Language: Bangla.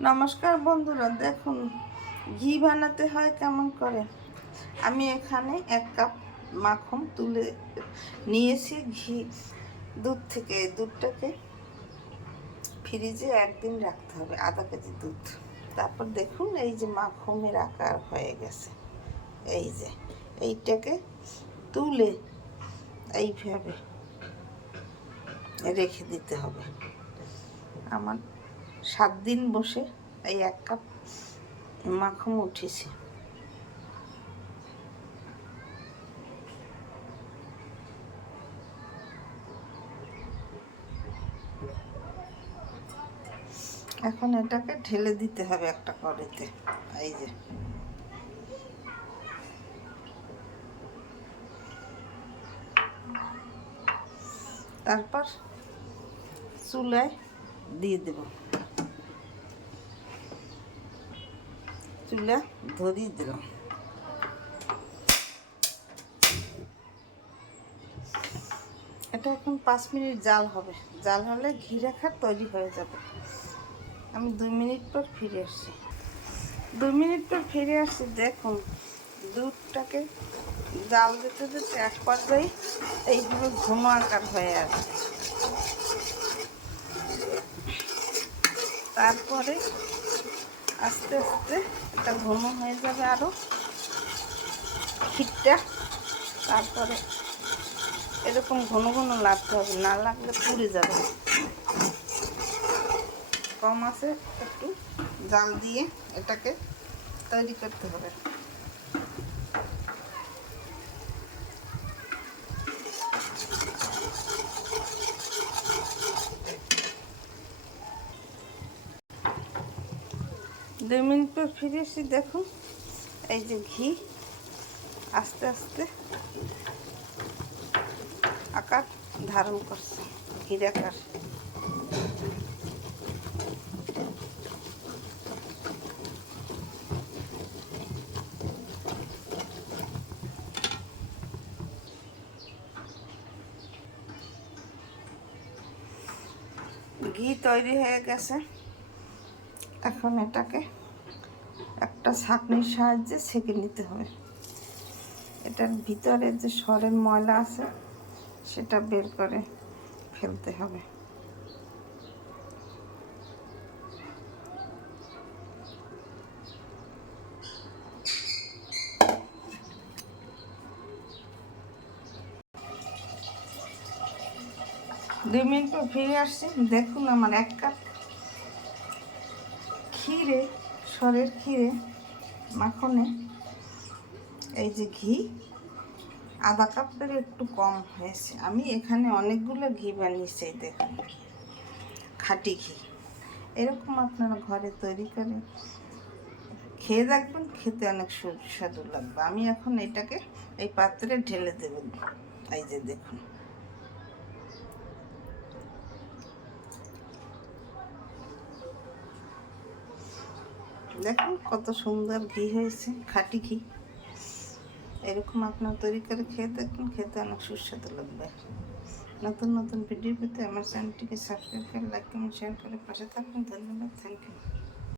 নমস্কার বন্ধুরা, দেখুন ঘি বানাতে হয় কেমন করে। আমি এখানে 1 কাপ মাখন তুলে নিয়েছি ঘি দুধ থেকে। এই দুধটাকে ফ্রিজে 1 দিন রাখতে হবে, আধা কেজি দুধ। তারপর দেখুন এই যে মাখনের আকার হয়ে গেছে। এই যে এইটাকে তুলে এইভাবে রেখে দিতে হবে। আমার 7 দিন বসে এই 1 কাপ মাখন উঠেছে। এখন এটাকে ঢেলে দিতে হবে একটা কড়াইতে। এই যে তারপর চুলায় দিয়ে দেব, চুলা ধরিয়ে দিলাম। এটা এখন 5 মিনিট জাল হবে। জাল হলে ঘি রাখা তৈরি হয়ে যাবে। আমি 2 মিনিট পর ফিরে আসছি। 2 মিনিট পর ফিরে আসছি। দেখুন দুধটাকে জাল দিতে দিতে এক পর্যায়ে এইভাবে ঘন আকার হয়ে আসবে। তারপরে আস্তে আস্তে এটা ঘন হয়ে যাবে আরও ক্ষীরটা। তারপরে এরকম ঘন ঘন লাগতে হবে, না লাগলে পুড়ে যাবে। কম আছে একটু জাল দিয়ে এটাকে তৈরি করতে হবে। দুই মিনিট পর ফিরে এসে দেখুন এই যে ঘি আস্তে আস্তে আকার ধারণ করছে, ঘির আকার। ঘি তৈরি হয়ে গেছে। এখন এটাকে একটা ছাঁকনির সাহায্যে ছেঁকে নিতে হবে। এটার ভিতরে যে সরের ময়লা আছে সেটা বের করে ফেলতে হবে। দুই মিনিট পর ফিরে আসছি। দেখুন আমার 1 কাপ ক্ষীরে, সরের ক্ষীরে মাখনে এই যে ঘি আধা কাপের একটু কম হয়েছে। আমি এখানে অনেকগুলো ঘি বানিয়েছি। দেখুন খাঁটি ঘি। এরকম আপনারা ঘরে তৈরি করে খেয়ে দেখবেন, খেতে অনেক সুস্বাদু লাগবে। আমি এখন এটাকে এই পাত্রে ঢেলে দেব। এই যে দেখুন দেখুন কত সুন্দর ঘি হয়েছে, খাঁটি ঘি। এরকম আপনার তৈরি করে খেয়ে দেখুন, খেতে অনেক সুস্বাদু লাগবে। নতুন নতুন ভিডিও পেতে আমার চ্যানেলটিকে সাবস্ক্রাইব করে, লাইক কমেন্ট শেয়ার করে পাশে থাকুন। ধন্যবাদ, থ্যাংক ইউ।